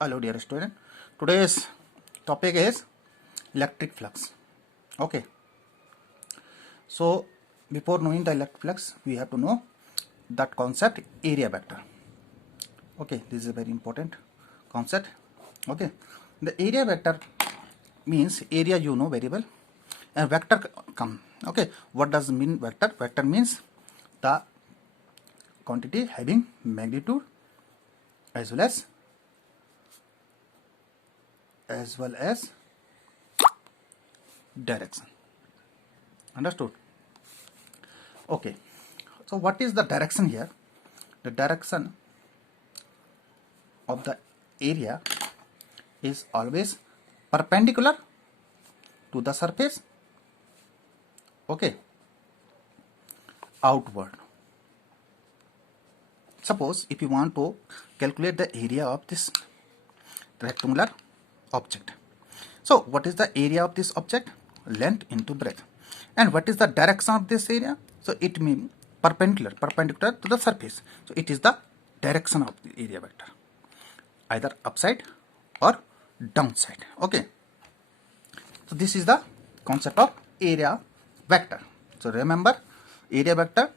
Hello dear student, today's topic is electric flux. Okay, so before knowing the electric flux we have to know that concept area vector. Okay, this is a very important concept. Okay, the area vector means area you know very well, and vector come. Okay, what does mean vector? Vector means the quantity having magnitude as well as direction. Understood? Okay, so what is the direction here? The direction of the area is always perpendicular to the surface, okay, outward. Suppose if you want to calculate the area of this rectangular object, so what is the area of this object? Length into breadth. And what is the direction of this area? So it means perpendicular to the surface. So it is the direction of the area vector, either upside or downside. Okay, so this is the concept of area vector. So remember, area vector,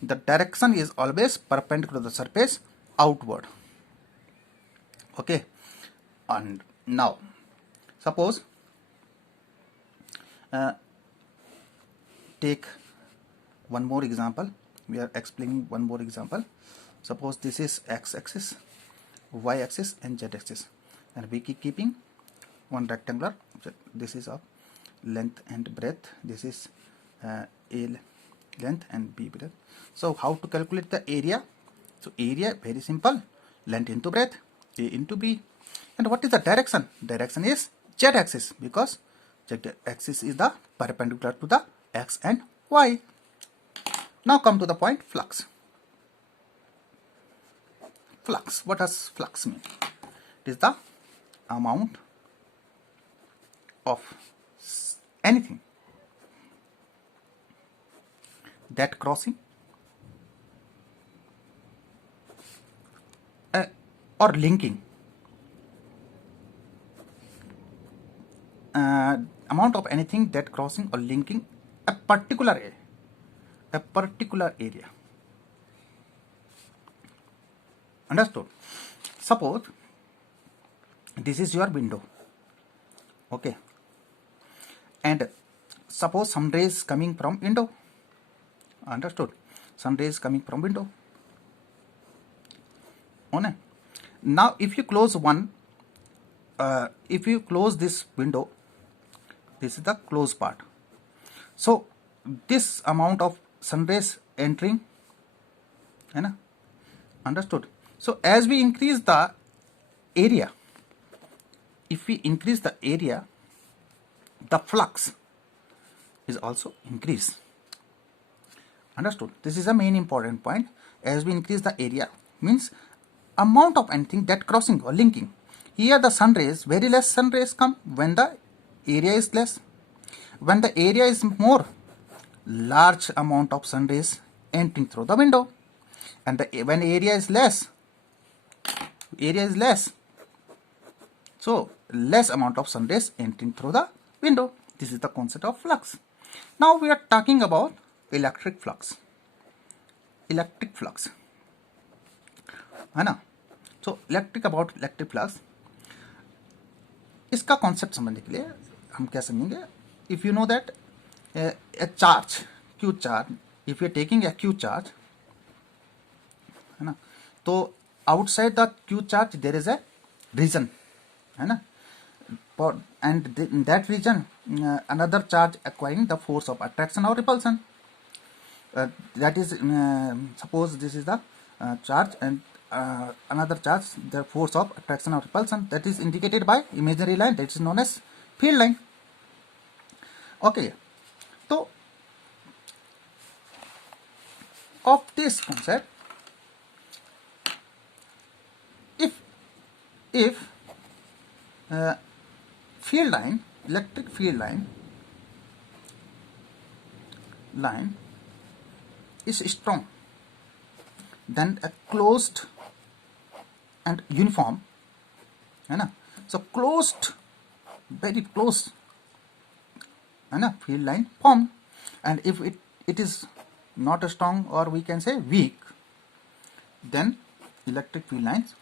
the direction is always perpendicular to the surface outward. Okay, and now suppose take one more example. We are explaining one more example. Suppose this is x-axis, y-axis and z-axis, and we keep keeping one rectangular object. This is of length and breadth. This is A length and B breadth. So how to calculate the area? So area very simple, length into breadth, A into B. And what is the direction? Direction is z-axis, because z-axis is the perpendicular to the x and y. Now come to the point flux. Flux. What does flux mean? It is the amount of anything that crossing or linking amount of anything that crossing or linking a particular area. Understood? Suppose this is your window, okay, and suppose some rays coming from window. Understood? Some rays coming from window. Okay. Now if you close if you close this window, this is the closed part. So this amount of sun rays entering, understood? So as we increase the area, if we increase the area, the flux is also increased. Understood? This is a main important point. As we increase the area, means amount of anything that crossing or linking. Here the sun rays, very less sun rays come when the area is less. When the area is more, large amount of sun rays entering through the window. And when area is less, so less amount of sun rays entering through the window. This is the concept of flux. Now we are talking about electric flux. Electric flux, है ना? So electric flux, इसका concept समझने के लिए हम क्या समझेंगे? If you know that a charge, Q charge, if you are taking a Q charge, है ना? तो outside the Q charge there is a region, है ना? And in that region another charge acquiring the force of attraction or repulsion. That is suppose this is the charge, and another charge, the force of attraction or repulsion, that is indicated by imaginary line, that is known as field line. Okay, so of this concept, if field line, electric field line is strong, then a closed and uniform है ना. So closed, very close, है ना, field line formed. And if it is not strong, or we can say weak, then electric field lines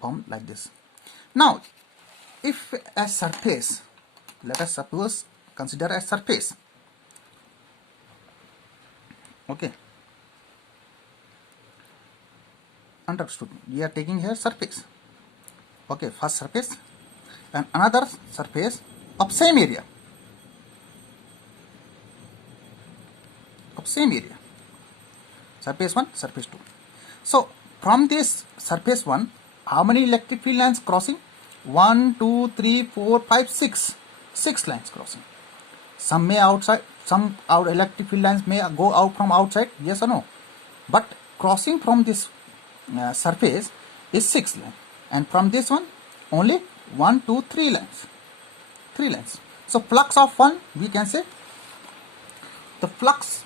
form like this. Now if a surface, let us suppose consider a surface, okay, understood, we are taking here surface, okay, first surface and another surface of same area, surface 1, surface 2. So from this surface 1, how many electric field lines crossing? 1, 2, 3, 4, 5, 6. 6 lines crossing. Some may outside, some out electric field lines may go out from outside, yes or no? But crossing from this surface is 6 lines, and from this one only 1, 2, 3 lines. 3 lines. So flux of 1, we can say the flux,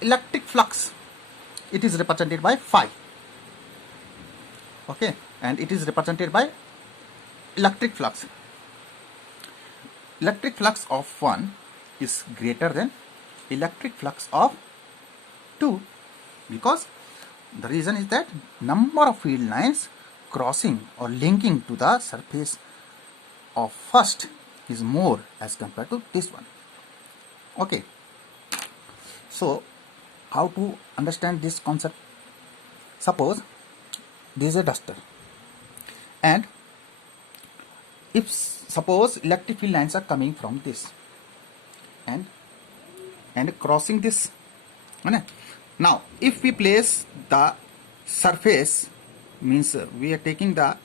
electric flux, it is represented by phi. Okay, and it is represented by electric flux. Electric flux of 1 is greater than electric flux of 2, because the reason is that number of field lines crossing or linking to the surface of first is more as compared to this one. Okay, so how to understand this concept? Suppose this is a duster, and if suppose electric field lines are coming from this and crossing this, now if we place the surface, means we are taking the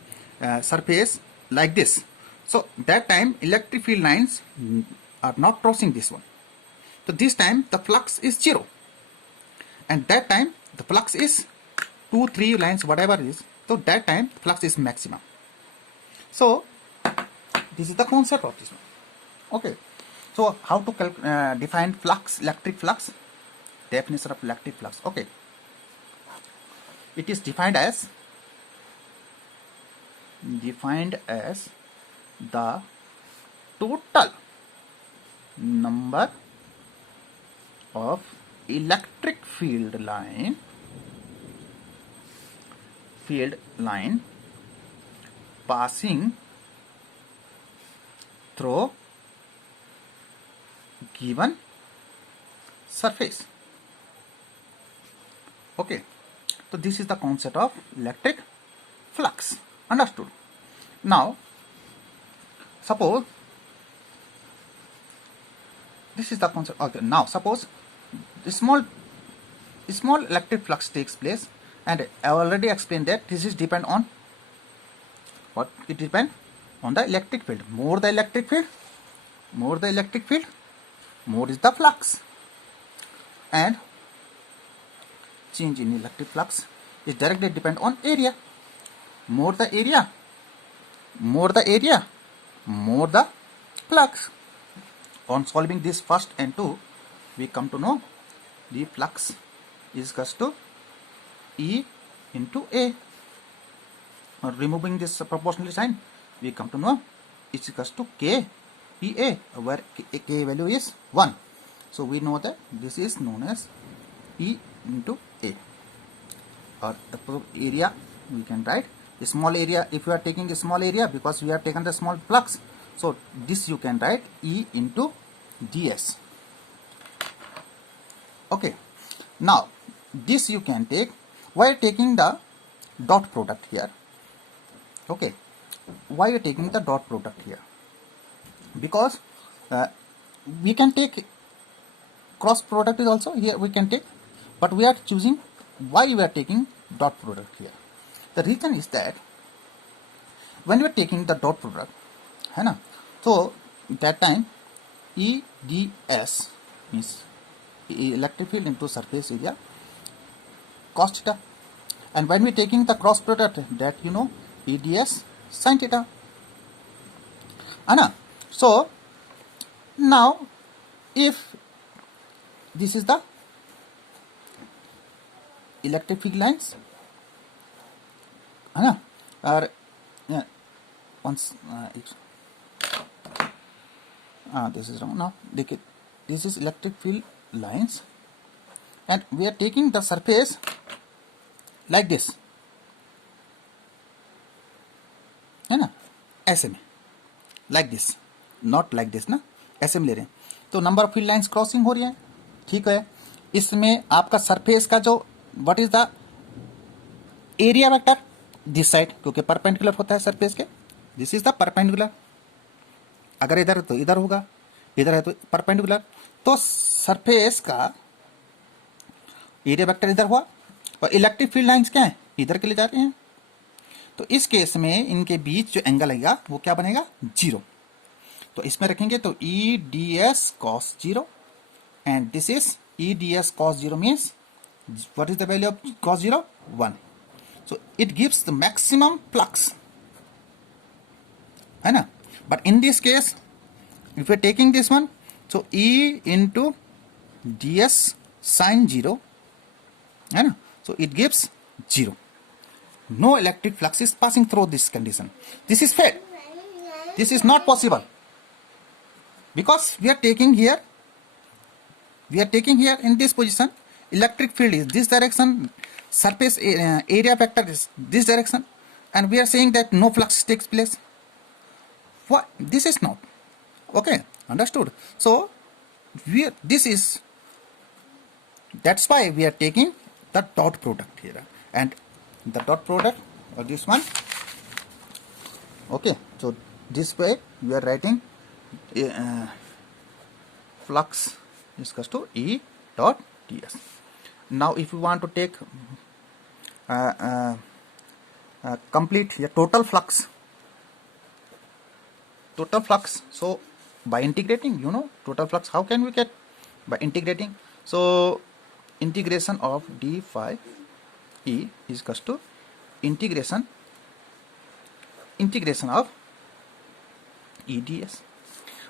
surface like this, so that time electric field lines are not crossing this one, so this time the flux is 0, and that time the flux is 2, 3 lines, whatever it is, so that time flux is maximum. So this is the concept of this one. Okay, so how to define flux, electric flux? Definition of electric flux. Okay, it is defined as the total number of electric field line passing through given surface. Okay, so this is the concept of electric flux. Understood? Now suppose this is the concept. Okay, now suppose the small electric flux takes place, and I already explained that this is depend on what? It depends on the electric field. More the electric field, more is the flux, and change in electric flux is directly depend on area. More the area, more the flux. On solving this first and 2, we come to know the flux is equals to E into A. Or removing this proportionality sign, we come to know it's equals to K EA, where K value is 1. So we know that this is known as E into A. Or the area we can write the small area. If you are taking the small area, because we have taken the small flux, so this you can write E into ds. Okay, now this you can take while taking the dot product here. Okay, why you are taking the dot product here? Because we can take cross product is also here we can take, but we are choosing why we are taking dot product here. The reason is that when we are taking the dot product, so that time EDS means electric field into surface area cos theta, and when we are taking the cross product, that you know EDS sin theta. So now if this is the electric field lines, or once this is wrong. Now this is electric field lines, and we are taking the surface like this, है ना, ऐसे में, like this, not like this ना, ऐसे में ले रहे हैं, तो number of field lines crossing हो रही है, ठीक है। इसमें आपका सरफेस का जो what is the area vector this side, क्योंकि परपेंडिकुलर होता है सरफेस के, दिस इज द परपेंडिकुलर, अगर इधर है तो इधर होगा, इधर है तो परपेंडिकुलर, तो सरफेस का एरिया वेक्टर इधर हुआ, और इलेक्ट्रिक फील्ड लाइंस क्या है, इधर के लिए जा रहे हैं, तो इस केस में इनके बीच जो एंगल आएगा वो क्या बनेगा, जीरो। तो इसमें रखेंगे तो E D S cos zero, and this is E D S cos zero means what is the value of cos zero, 1। So it gives the maximum flux, है ना। But in this case if we are taking this one, so E into ds sin 0, है ना, so it gives 0. No electric flux is passing through this condition. This is failed. This is not possible because we are taking here in this position, electric field is this direction, surface area vector is this direction, and we are saying that no flux takes place. What? This is not. Okay, understood. So that's why we are taking the dot product here, and the dot product of this one. Okay, so this way we are writing flux is equals to E dot ds. Now if you want to take complete your total flux, so by integrating, you know, total flux, how can we get? By integrating. So integration of d phi E is equals to integration of E ds.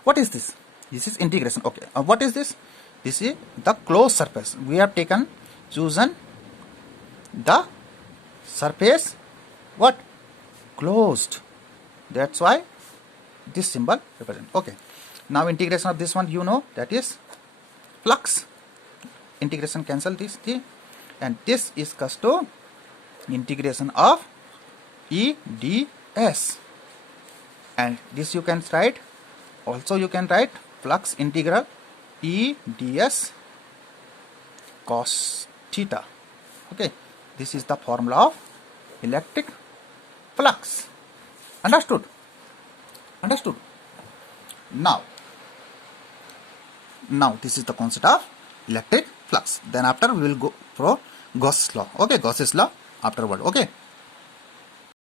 What is this? This is integration. Okay. What is this? This is the closed surface. We have chosen the surface what? Closed. That's why this symbol represents. Okay. Now integration of this one, you know, that is flux. Integration cancel this thing, and this is equals to integration of E ds, and this you can write, also you can write flux integral E ds cos theta. Okay, this is the formula of electric flux. Understood? Now this is the concept of electric flux. Then after we will go for Gauss law. Okay, Gauss's law afterward. Okay.